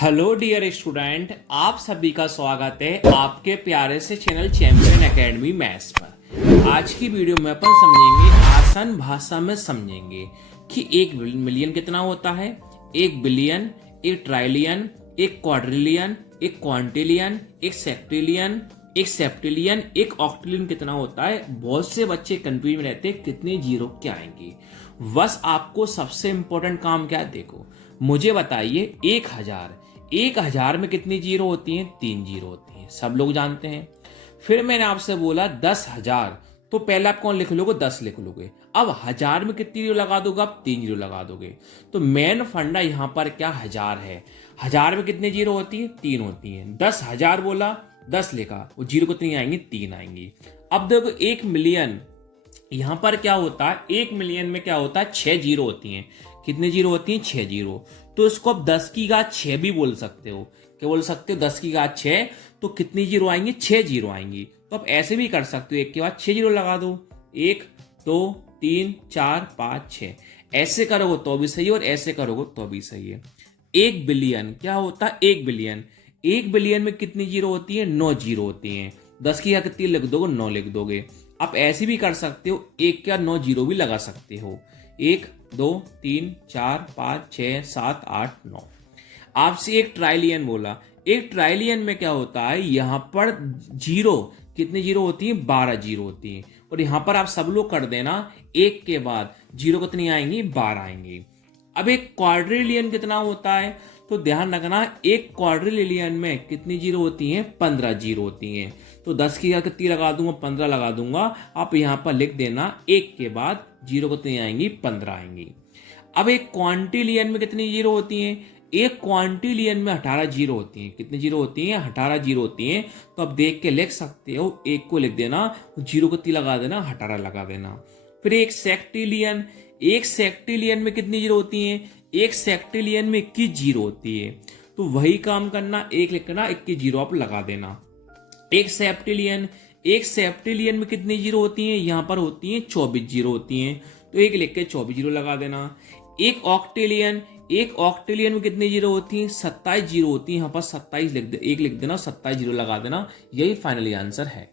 Hello dear student, आप सभी का स्वागत है आपके प्यारे से चैनल चैंपियन एकेडमी मैथ्स पर। आज की वीडियो में अपन समझेंगे, आसान भाषा में समझेंगे कि एक मिलियन कितना होता है, एक बिलियन, एक ट्राइलियन, एक क्वाड्रिलियन, एक क्वांटिलियन, एक सेक्टिलियन, एक सेप्टिलियन, एक ऑक्टिलियन कितना होता है। बहुत से बच्चे कंफ्यूज में रहते हैं कितने जीरो क्या आएंगे। बस आपको सबसे इंपॉर्टेंट काम क्या है, देखो मुझे बताइए 1000 में कितनी जीरो होती हैं? 3 जीरो होती हैं, सब लोग जानते हैं। फिर मैंने आपसे बोला 10,000, तो पहले आप कौन लिख लोगे? 10 लिख लोगे। अब 1000 में कितनी जीरो लगा दोगे? आप 3 जीरो लगा दोगे। तो मेन फंडा यहां पर क्या 1000 है। 1000 में कितनी जीरो होती है? 3 होती है। 10,000 बोला, 10 लिखा, वो जीरो कितनी आएंगी? 3 आएंगी। अब देखो 1 मिलियन, यहां पर क्या होता है, 1 मिलियन में क्या होता है? 6 जीरो होती हैं। कितनी जीरो होती हैं? 6 जीरो। तो इसको आप 10 की घात 6 भी बोल सकते हो। क्या बोल सकते हो? 10 की घात 6। तो कितनी जीरो आएंगी? 6 जीरो आएंगी। तो आप ऐसे भी कर सकते हो, एक के बाद 6 जीरो लगा दो। 1 2 3 4 5 6, ऐसे करोगे तो भी सही है और ऐसे करोगे तो भी सही है। 1 बिलियन क्या होता है? 1 बिलियन, 1 बिलियन में कितनी जीरो होती है? 9 जीरो होती हैं। 10 की घात कितनी लिख दोगे? 9 लिख दोगे। आप ऐसे भी कर सकते हो, 1 क्या 9 जीरो भी लगा सकते हो। 1 2 3 4 5 6 7 8 9। आपसे एक ट्राइलियन बोला। एक ट्राइलियन में क्या होता है, यहां पर जीरो कितनी जीरो होती है? 12 जीरो होती है। और यहां पर आप सब लोग कर देना, 1 के बाद जीरो कितनी आएंगी? 12 आएंगी। अब एक क्वाड्रिलियन कितना होता है? तो ध्यान रखना, एक क्वाड्रिलियन में कितनी जीरो होती हैं? 15 जीरो होती हैं। तो 10 की जगह कितनी लगा दूंगा? 15 लगा दूंगा। आप यहां पर लिख देना, 1 के बाद जीरो कितनी आएंगी? 15 आएंगी। अब एक क्वांटिलियन में कितनी जीरो होती हैं? एक क्वांटिलियन में 18 जीरो होती हैं। कितनी जीरो होती हैं? 18 जीरो होती हैं। तो आप देख के लिख सकते हो, 1 को लिख देना, जीरो कितनी लगा देना? 18 लगा देना। फिर एक सेक्टिलियन, एक सेक्टिलियन में कितनी जीरो होती हैं? एक सेक्टिलियन में 21 जीरो होती है। तो वही काम करना, 1 लिखना, 21 जीरो आप लगा देना। एक सेप्टिलियन, एक सेप्टिलियन में कितनी जीरो होती हैं? यहां पर होती हैं 24 जीरो होती हैं। तो 1 लिख के 24 जीरो लगा देना। एक ऑक्टेलियन, एक ऑक्टेलियन में कितनी जीरो होती हैं? 27 जीरो होती है। यहां पर 27 लिख दे, 1 लिख देना, 27 जीरो लगा देना। यही फाइनली आंसर है।